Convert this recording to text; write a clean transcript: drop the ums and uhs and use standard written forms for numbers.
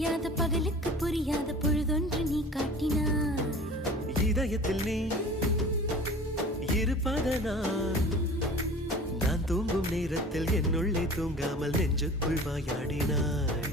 விடியாத பகலுக்கு புரியாத பொழுதொன்று நீ காட்டினாய். இதயத்தில் நீ இருப்பதனால் நான் தூங்கும் நேரத்தில் என்னுள்ளே தூங்காமல் நெஞ்சுக்குள் வாயாடினாய்.